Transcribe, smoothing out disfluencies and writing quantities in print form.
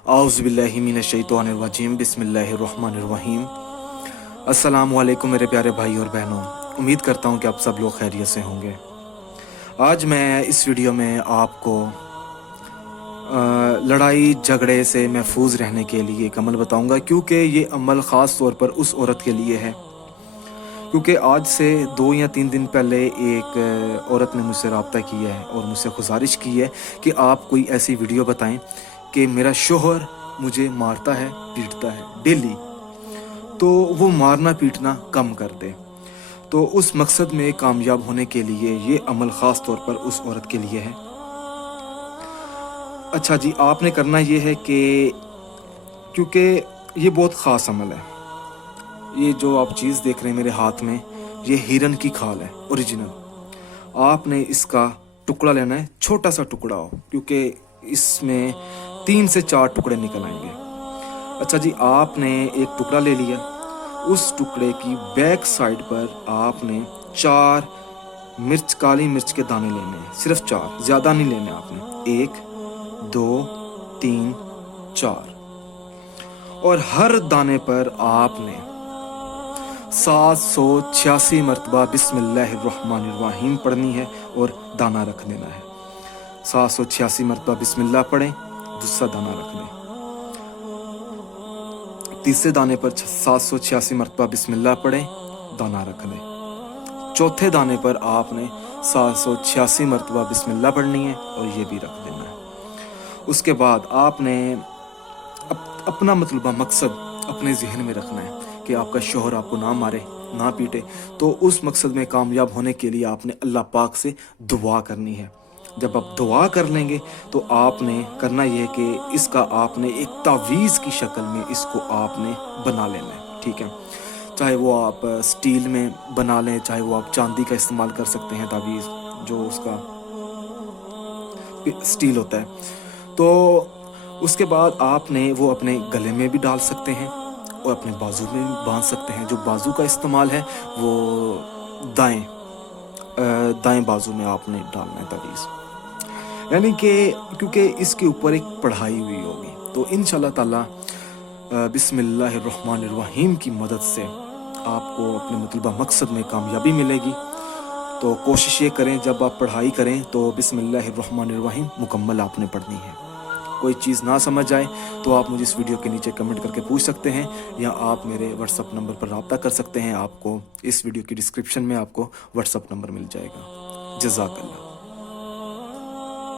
औज़ु बिल्लाहि मिनश्शैतानिर्रजीम बिस्मिल्लाहिर्रहमानिर्रहीम। अस्सलामु अलैकुम मेरे प्यारे भाई और बहनों, उम्मीद करता हूँ कि आप सब लोग खैरियत से होंगे। आज मैं इस वीडियो में आपको लड़ाई झगड़े से महफूज रहने के लिए एक अमल बताऊँगा, क्योंकि ये अमल ख़ास तौर पर उस औरत के लिए है। क्योंकि आज से 2 या 3 दिन पहले एक औरत ने मुझसे रब्ता किया है और मुझसे गुजारिश की है कि आप कोई ऐसी वीडियो बताएं कि मेरा शोहर मुझे मारता है, पीटता है डेली, तो वो मारना पीटना कम कर दे। तो उस मकसद में कामयाब होने के लिए ये अमल ख़ास तौर पर उस औरत के लिए है। अच्छा जी, आपने करना ये है कि क्योंकि ये बहुत ख़ास अमल है। ये जो आप चीज़ देख रहे हैं मेरे हाथ में, ये हिरन की खाल है, ओरिजिनल। आपने इसका टुकड़ा लेना है, छोटा सा टुकड़ा हो, क्योंकि इसमें 3 से 4 टुकड़े निकल आएंगे। अच्छा जी, आपने एक टुकड़ा ले लिया। उस टुकड़े की बैक साइड पर आपने 4 मिर्च, काली मिर्च के दाने लेने हैं, सिर्फ 4, ज़्यादा नहीं लेने आपने। 1 2 3 4, और हर दाने पर आपने 786 मरतबा बिस्मिल्लाहिर्रहमानिर्रहीम पढ़नी है और दाना रख देना है। 786 मरतबा बिस्मिल्लाह पढ़ें, दूसरा दाना रख दें। तीसरे दाने पर 786 मरतबा बिस्मिल्लाह पढ़ें, दाना रख दें। चौथे दाने पर आपने 786 मरतबा बिस्मिल्लाह पढ़नी है और ये भी रख देना है। उसके बाद आपने अपना मतलूबा मकसद अपने जहन में रखना है कि आपका शोहर आपको ना मारे, ना पीटे। तो उस मकसद में कामयाब होने के लिए आपने अल्लाह पाक से दुआ करनी है। जब आप दुआ कर लेंगे तो आपने करना यह है कि इसका आपने एक तावीज़ की शक्ल में इसको आपने बना लेना है, ठीक है। चाहे वो आप स्टील में बना लें, चाहे वो आप चांदी का इस्तेमाल कर सकते हैं, तावीज़ जो उसका स्टील होता है। तो उसके बाद आपने वो अपने गले में भी डाल सकते हैं और अपने बाजू में भी बांध सकते हैं। जो बाजू का इस्तेमाल है वो दाएं बाजू में आपने डालना है तावीज़, यानी कि क्योंकि इसके ऊपर एक पढ़ाई हुई होगी। तो इंशाल्लाह ताला बिस्मिल्लाहिर्रहमानिर्रहीम की मदद से आपको अपने मतलूबा मकसद में कामयाबी मिलेगी। तो कोशिश ये करें जब आप पढ़ाई करें तो बिस्मिल्लाहिर्रहमानिर्रहीम मुकम्मल आपने पढ़नी है। कोई चीज़ ना समझ आए तो आप मुझे इस वीडियो के नीचे कमेंट करके पूछ सकते हैं, या आप मेरे व्हाट्सअप नंबर पर रब्ता कर सकते हैं। आपको इस वीडियो की डिस्क्रिप्शन में आपको व्हाट्सअप नंबर मिल जाएगा। जज़ाकल्लाह।